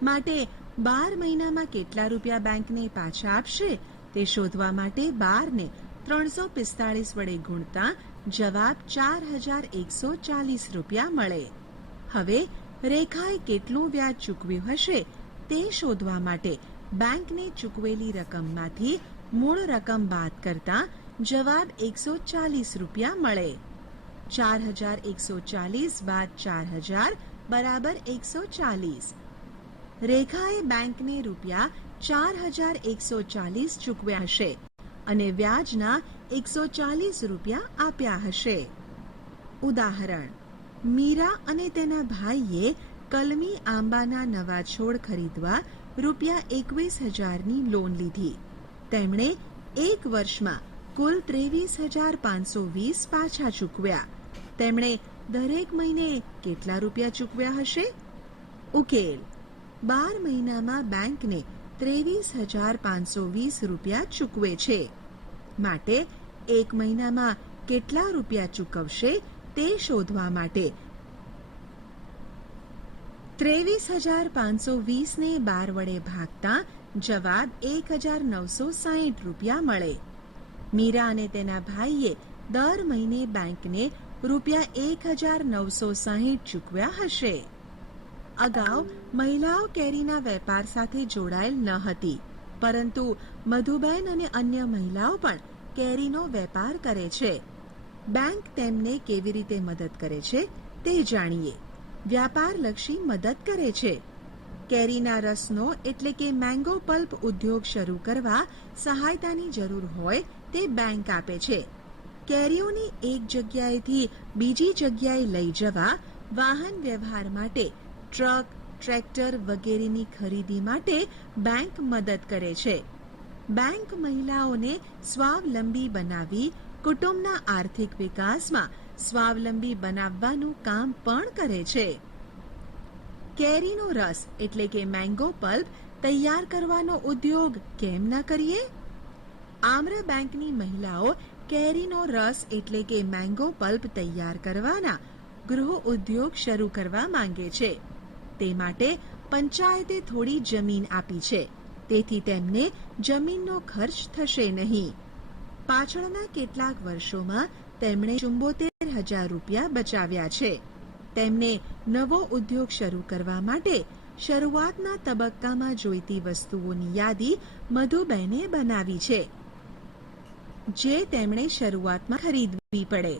માટે 12 મહિનામાં કેટલા રૂપિયા બેંકને પાછા આપશે તે શોધવા માટે 12 ને 345 વડે ગુણતા જવાબ 4,140 રૂપિયા મળે. હવે રેખાએ કેટલું વ્યાજ ચૂકવ્યું હશે તે શોધવા માટે બેંકને ચૂકવેલી રકમમાંથી મૂળ રકમ બાદ કરતા જવાબ 140 રૂપિયા મળે. 4140 બાદ 4000 બરાબર 140. રેખાએ બેંકને રૂપિયા 4140 ચૂકવ્યા હશે અને વ્યાજના 140 રૂપિયા આપ્યા હશે. ઉદાહરણ: મીરા અને તેના ભાઈએ કલમી આંબાના નવા છોડ ખરીદવા રૂપિયા 21,000ની લોન લીધી. તેમણે એક વર્ષમાં કુલ 23,520 પાછા ચૂકવ્યા. તેમણે દરેક મહિને કેટલા રૂપિયા ચૂકવ્યા હશે? ઉકેલ: 12 મહિનામાં બેંકને 23,520 રૂપિયા ચૂકવે છે. માટે એક મહિનામાં કેટલા રૂપિયા ચૂકવશે તે શોધવા માટે 23,520 ને 12 વડે ભાગતા જવાબ 1,960 રૂપિયા મળે. મીરા અને તેના ભાઈએ દર મહિને બેંકને રૂપિયા 1,960 ચૂકવ્યા હશે. અગાઉ મહિલાઓ કેરીના વેપાર સાથે જોડાયેલ ન હતી, પરંતુ મધુબેન અને અન્ય મહિલાઓ પણ કેરીનો વેપાર કરે છે. બેંક તેમને કેવી રીતે મદદ કરે છે તે જાણીએ. વ્યાપારલક્ષી મદદ કરે છે. કેરીના રસનો એટલે કે મેંગો પલ્પ ઉદ્યોગ શરૂ કરવા સહાયતાની જરૂર હોય તે બેંક આપે છે. કેરીઓની એક જગ્યાએથી બીજી જગ્યાએ લઈ જવા, વાહન વ્યવહાર માટે ટ્રક, ટ્રેક્ટર વગેરેની ખરીદી માટે બેંક મદદ કરે છે. બેંક મહિલાઓને સ્વાવલંબી બનાવી કુટુંબના આર્થિક વિકાસમાં સ્વાવલંબી બનાવવાનું કામ પણ કરે છે. કેરીનો રસ એટલે કે મેંગો પલ્પ તૈયાર કરવાનો ઉદ્યોગ કેમ ન કરીએ? આમ્ર બેંકની મહિલાઓ કેરીનો રસ એટલે કે મેંગો પલ્પ તૈયાર કરવાના ગૃહ ઉદ્યોગ શરૂ કરવા માંગે છે. તે માટે પંચાયતે થોડી જમીન આપી છે, તેથી તેમને જમીનનો ખર્ચ થશે નહીં. પાછળના કેટલાક વર્ષોમાં તેમણે 74,000 રૂપિયા બચાવ્યા છે. તેમને નવો ઉદ્યોગ શરૂ કરવા માટે શરૂઆતના તબક્કામાં જોઈતી વસ્તુઓની યાદી મધુબેને બનાવી છે, જે તેમણે શરૂઆતમાં ખરીદવી પડે.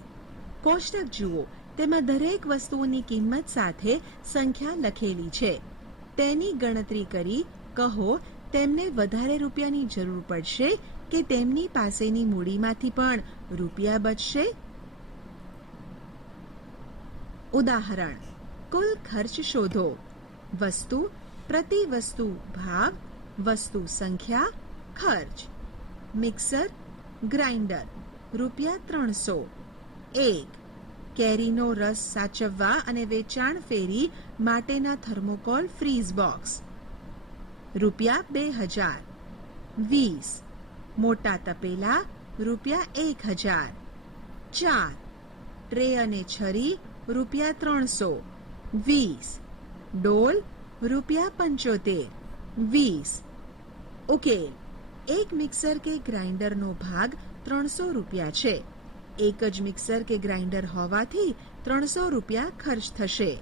કોષ્ટક જુઓ, તેમાં દરેક વસ્તુઓની કિંમત સાથે સંખ્યા લખેલી છે. તેની ગણતરી કરી કહો તેમને વધારે રૂપિયાની જરૂર પડશે કે તેમની પાસેની મૂડીમાંથી પણ રૂપિયા બચશે? ઉદાહરણ: કુલ ખર્ચ શોધો. વસ્તુ પ્રતિ વસ્તુ ભાવ, વસ્તુ સંખ્યા, ખર્ચ. મિક્સર, ગ્રાઇન્ડર રૂપિયા 300. 1. કેરીનો રસ સાચવવા અને વેચાણ ફેરી માટેના થર્મોકોલ ફ્રીઝ બોક્સ રૂપિયા 2,000. 20. મોટા તપેલા રૂપિયા 1,000. 4. ટ્રે અને છરી રૂપિયા 300. 20. ડોલ રૂપિયા 75. 20. ઉકેલ: એક મિક્સર કે ગ્રાઇન્ડરનો ભાગ 300 રૂપિયા છે. એક જ મિક્સર કે ગ્રાઇન્ડર હોવાથી 300 રૂપિયા ખર્ચ થશે.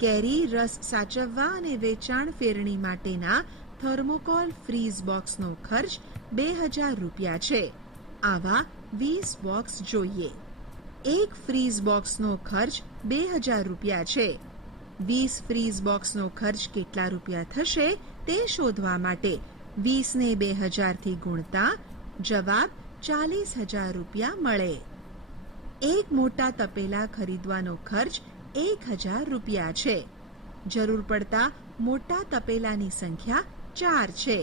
કેરી રસ સાચવવા અને વેચાણ ફેરણી માટેના થર્મોકોલ ફ્રીઝ બોક્સનો ખર્ચ 2,000 રૂપિયા છે. આવા 20 બોક્સ જોઈએ. એક ફ્રીઝ બોક્સનો ખર્ચ 2,000 રૂપિયા છે. 20 ફ્રીઝ બોક્સનો ખર્ચ કેટલા રૂપિયા થશે તે શોધવા માટે 20 ને 2,000 થી ગુણતા જવાબ 40,000 રૂપિયા મળે. એક મોટા તપેલા ખરીદવાનો ખર્ચ 1,000 રૂપિયા છે. જરૂર પડતા મોટા તપેલાની સંખ્યા 4 છે.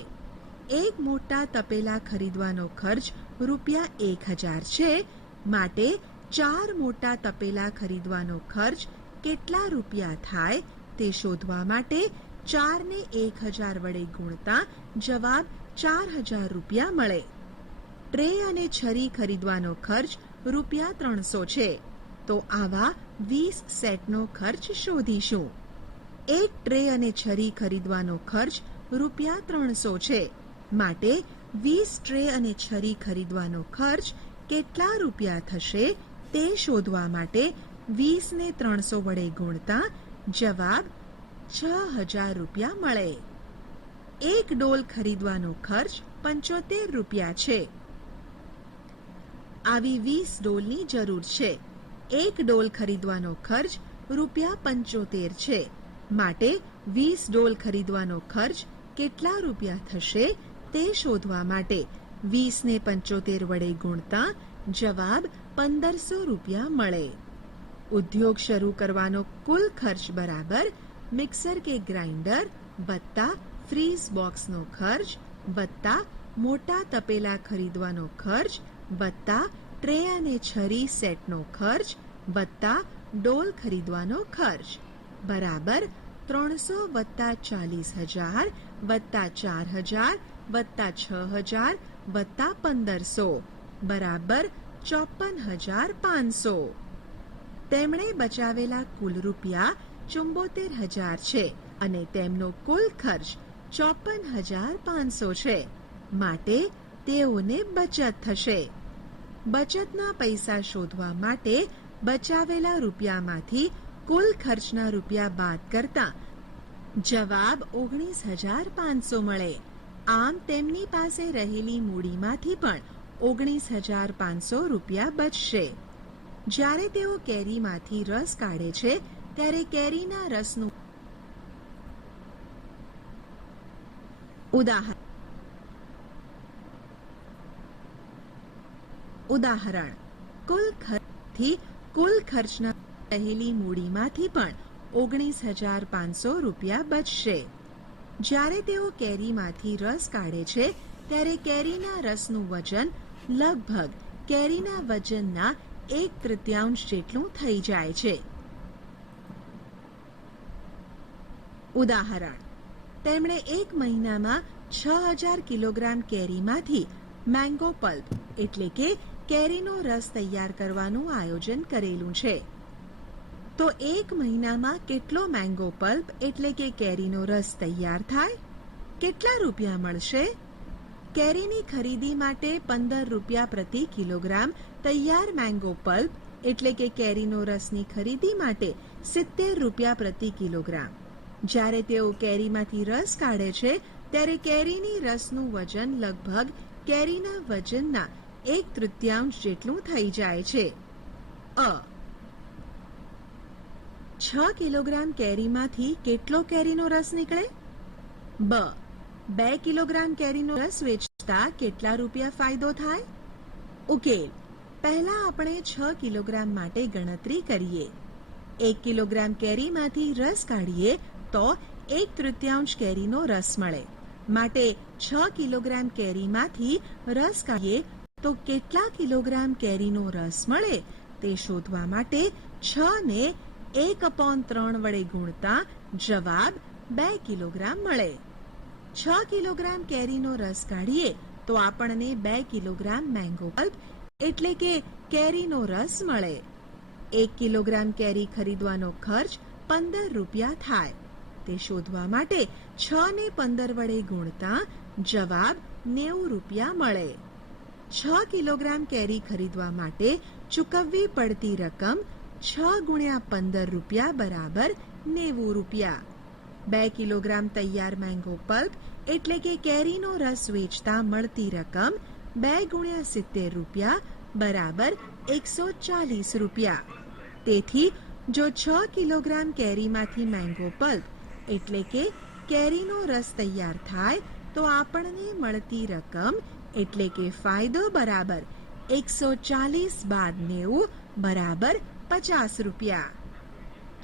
એક મોટા તપેલા ખરીદવાનો ખર્ચ રૂપિયા 1,000 છે. માટે 4 મોટા તપેલા ખરીદવાનો ખર્ચ કેટલા રૂપિયા થાય તે શોધવા માટે 4 ને 1,000 વડે ગુણતા જવાબ 4,000 રૂપિયા મળે. ટ્રે અને છરી ખરીદવાનો ખર્ચ રૂપિયા 300 છે. તો આવા 20 સેટનો ખર્ચ શોધીશું. એક ટ્રે અને છરી ખરીદવાનો ખર્ચ રૂપિયા 300 છે. માટે 20 ટ્રે અને છરી ખરીદવાનો ખર્ચ કેટલા રૂપિયા થશે તે શોધવા માટે 20 ને 300 વડે ગુણતા જવાબ 6,000 રૂપિયા મળે. એક ડોલ ખરીદવાનો ખર્ચ 75 રૂપિયા છે. આવી 20 ડોલની જરૂર છે. એક ડોલ ખરીદવાનો ખર્ચ રૂપિયા 75 છે. માટે 20 ડોલ ખરીદવાનો ખર્ચ કેટલા રૂપિયા થશે તે શોધવા માટે 20 ને 75 વડે ગુણતા જવાબ 1500 રૂપિયા મળે. ઉદ્યોગ શરૂ કરવાનો કુલ ખર્ચ બરાબર મિક્સર કે ગ્રાઇન્ડર વત્તા ફ્રીઝ બોક્સનો ખર્ચ વત્તા મોટા તપેલા ખરીદવાનો ખર્ચ વત્તા ટ્રે અને છરી સેટનો ખર્ચ વત્તા ડોલ ખરીદવાનો ખર્ચ બરાબર 300 વત્તા 40,000 વત્તા 4,000 વત્તા 6,000 વત્તા 1500 બરાબર 54,500. તેમણે બચાવેલા કુલ રૂપિયા 74,000 છે અને તેમનો કુલ ખર્ચ 54,500 છે. માટે તેઓને બચત થશે. બચતના પૈસા શોધવા માટે બચાવેલા રૂપિયામાંથી કુલ ખર્ચના રૂપિયા બાદ કરતા જવાબ 19,500 મળે. આમ તેમની પાસે રહેલી મૂડીમાંથી પણ 19,500 રૂપિયા બચશે. જ્યારે તેઓ કેરીમાંથી રસ કાઢે છે ત્યારે કેરીના રસનું ઉદાહરણ કુલ ખર્ચથી કુલ ખર્ચના રહેલી મૂડીમાંથી પણ 19,500 રૂપિયા બચશે. જ્યારે તેઓ કેરીમાંથી રસ કાઢે છે ત્યારે કેરીના રસનું વજન લગભગ કેરીના વજનના 1/3 જેટલું થઈ જાય છે. ઉદાહરણ તેમણે એક મહિનામાં 6,000 કિલોગ્રામ કેરીમાંથી મેંગો પલ્પ એટલે કે કેરીનો રસ તૈયાર કરવાનું આયોજન કરેલું છે. તો એક મહિનામાં કેટલો મેંગો પલ્પ એટલે કે કેરીનો રસ તૈયાર થાય? કેટલા રૂપિયા મળશે? કેરીની ખરીદી માટે 15 રૂપિયા પ્રતિ કિલોગ્રામ તૈયાર મેંગો પલ્પ એટલે કે કેરીનો રસની ખરીદી માટે 70 રૂપિયા પ્રતિ કિલોગ્રામ. જ્યારે તેઓ કેરીમાંથી રસ કાઢે છે ત્યારે કેરીની રસનું વજન લગભગ કેરીના વજનના 1/3 જેટલું થઈ જાય છે. 6 કિલોગ્રામ કેરીમાંથી કેટલો કેરીનો રસ નીકળે? 2 કિલોગ્રામ કેરીનો રસ વેચતા કેટલા રૂપિયા ફાયદો થાય? ઉકેલ પહેલા આપણે 6 કિલોગ્રામ માટે ગણતરી કરીએ. 1 કિલોગ્રામ કેરીમાંથી રસ કાઢીએ તો 1/3 કેરીનો રસ મળે. માટે 6 કિલોગ્રામ કેરીમાંથી રસ કાઢીએ તો કેટલા કિલોગ્રામ કેરીનો રસ મળે તે શોધવા માટે 6 ને 1/3 વડે ગુણતા જવાબ 2 કિલોગ્રામ મળે. 6 કિલોગ્રામ કેરીનો રસ કાઢીએ તો આપણને 2 કિલોગ્રામ મેંગો પલ્પ એટલે કે કેરીનો રસ મળે. 1 કિલોગ્રામ કેરી ખરીદવાનો ખર્ચ 15 રૂપિયા થાય. તે શોધવા માટે 6 ને 15 વડે ગુણતા જવાબ 90 રૂપિયા મળે. 6 કિલોગ્રામ કેરી ખરીદવા માટે ચૂકવવી પડતી રકમ 6 ગુણ્યા 15 રૂપિયા બરાબર 90 રૂપિયા. 2 કિલોગ્રામ તૈયાર મેંગો પલ્પ એટલે કે કેરીનો રસ વેચતા મળતી રકમ 2 ગુણ્યા 70 રૂપિયા બરાબર 140 રૂપિયા. તેથી જો 6 કિલોગ્રામ કેરીમાંથી મેંગો પલ્પ એટલે કે કેરીનો રસ તૈયાર થાય તો આપણને મળતી રકમ એટલે કે ફાયદો બરાબર 140 બાદ 90 બરાબર 50 રૂપિયા.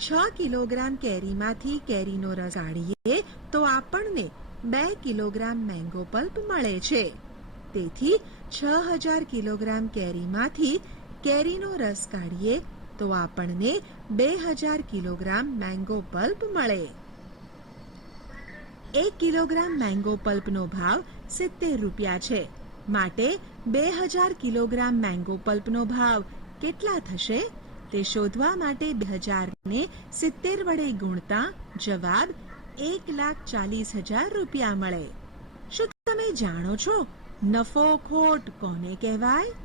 6 કિલોગ્રામ કેરીમાંથી કેરીનો રસ કાઢીએ તો આપણને 2 કિલોગ્રામ મેંગો પલ્પ મળે છે. તેથી 6,000 કિલોગ્રામ કેરીમાંથી કેરીનો રસ કાઢીએ તો આપણને 2,000 કિલોગ્રામ મેંગો પલ્પ મળે. 1 કિલોગ્રામ મેંગો પલ્પનો ભાવ 70 રૂપિયા છે. માટે 2,000 કિલોગ્રામ મેંગો પલ્પનો ભાવ કેટલા થશે તે શોધવા માટે 2,000 ને 70 વડે ગુણતા જવાબ 1,40,000 રૂપિયા મળે. શું તમે જાણો છો નફો ખોટ કોને કહેવાય?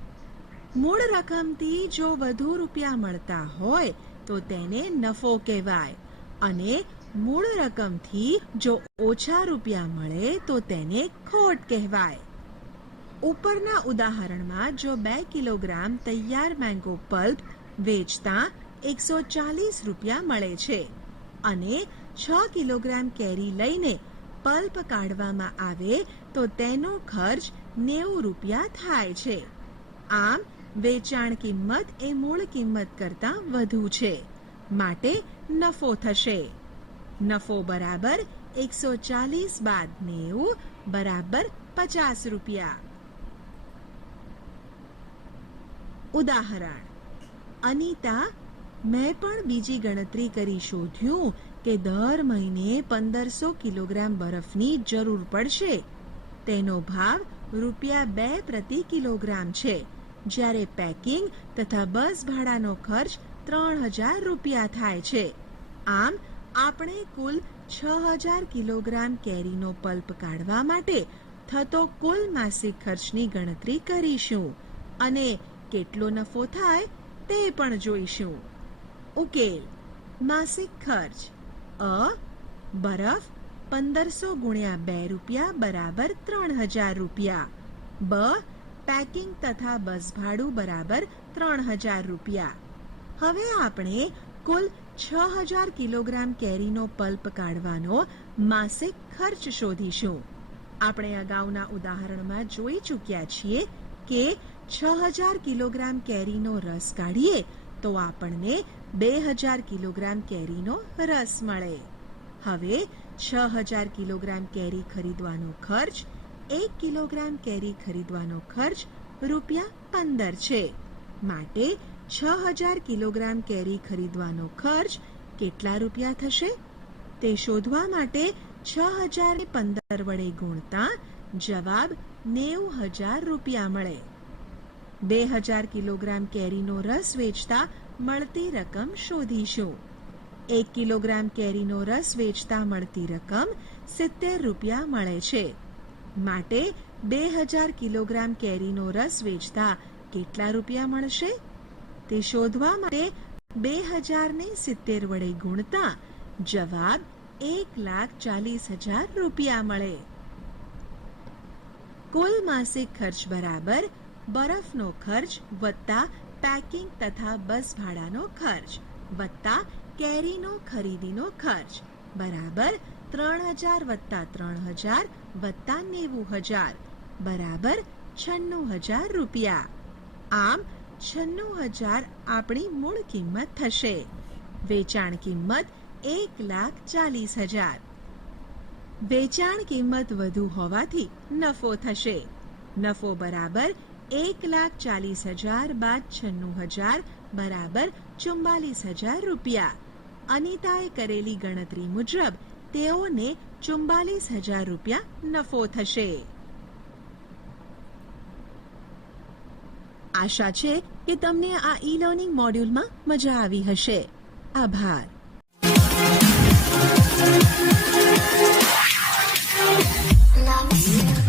મૂળ રકમથી જો વધુ રૂપિયા મળતા હોય તો તેને નફો કહેવાય. અને મૂળ રકમથી જો ઓછા રૂપિયા મળે તો તેને ખોટ કહેવાય. ઉપરના ઉદાહરણમાં જો 2 કિલોગ્રામ તૈયાર મેંગો પલ્પ વેચતા 140 રૂપિયા મળે છે અને 6 કિલોગ્રામ કેરી લઈને પલ્પ કાઢવામાં આવે તો તેનો ખર્ચ 90 રૂપિયા થાય છે. આમ વેચાણ કિંમત એ મૂળ કિંમત કરતાં વધુ છે, માટે નફો થશે. નફો બરાબર 140 બાદ 90 બરાબર 50 રૂપિયા. ઉદાહરણ: અનિતા, મેં પણ બીજી ગણતરી કરી શોધ્યું કે દર મહિને 1500 કિલોગ્રામ બરફની જરૂર પડશે. તેનો ભાવ ₹2 પ્રતિ કિલોગ્રામ છે, જ્યારે પેકિંગ તથા બસ ભાડાનો ખર્ચ 3000 રૂપિયા થાય છે. આમ આપણે કુલ 6000 કિલોગ્રામ કેરીનો પલ્પ કાઢવા માટે થતો કુલ માસિક ખર્ચની ગણતરી કરીશું અને કેટલો નફો થાય તે પણ જોઈશું. ઉકેલ: માસિક ખર્ચ: અ. બરફ 1500 ગુણ્યા 2 રૂપિયા બરાબર 3000 રૂપિયા. બ. પેકિંગ તથા બસ ભાડું બરાબર 3000 રૂપિયા. હવે આપણે કુલ 6000 કિલોગ્રામ કેરીનો પલ્પ કાઢવાનો માસિક ખર્ચ શોધીશું. આપણે અગાઉના ઉદાહરણમાં જોઈ ચૂક્યા છીએ કે 6000 કિલોગ્રામ કેરીનો રસ કાઢીએ તો આપણને 2000 કિલોગ્રામ કેરીનો રસ મળે. હવે 6000 કિલોગ્રામ કેરી ખરીદવાનો ખર્ચ 1 કિલોગ્રામ કેરી ખરીદવાનો ખર્ચ ₹15 છે, માટે 6000 કિલોગ્રામ કેરી ખરીદવાનો ખર્ચ કેટલા રૂપિયા થશે તે શોધવા માટે 6000 15 વડે ગુણતા જવાબ 90000 રૂપિયા મળે. 2000 કિલોગ્રામ કેરીનો રસ વેચતા મળતી રકમ શોધીશું. 1 કિલોગ્રામ કેરીનો રસ વેચતા મળતી રકમ 70 રૂપિયા મળે છે, માટે 2000 કિલોગ્રામ કેરીનો રસ વેચતા કેટલા રૂપિયા મળશે તે શોધવા માટે 2000 ને 70 વડે ગુણતા જવાબ 1,40,000 રૂપિયા મળે. કુલ માસિક ખર્ચ બરાબર બરફનો ખર્ચ વત્તા પેકિંગ તથા બસ ભાડાનો ખર્ચ વત્તા કેરીનો ખરીદીનો ખર્ચ બરાબર 3000 વત્તા 3000 વત્તા 90000 બરાબર 96000 રૂપિયા. આમ 96000 આપણી મૂળ કિંમત થશે. વેચાણ કિંમત 1,40,000. વેચાણ કિંમત વધુ હોવાથી નફો થશે. નફો બરાબર 1,40,000 બાદ 96000 બરાબર 44000 રૂપિયા. અનિતાએ કરેલી ગણતરી મુજબ તેઓને 44000 રૂપિયા નફો થશે. આશા છે કે તમને આ ઈ લર્નિંગ મોડ્યુલમાં મજા આવી હશે. આભાર. Love.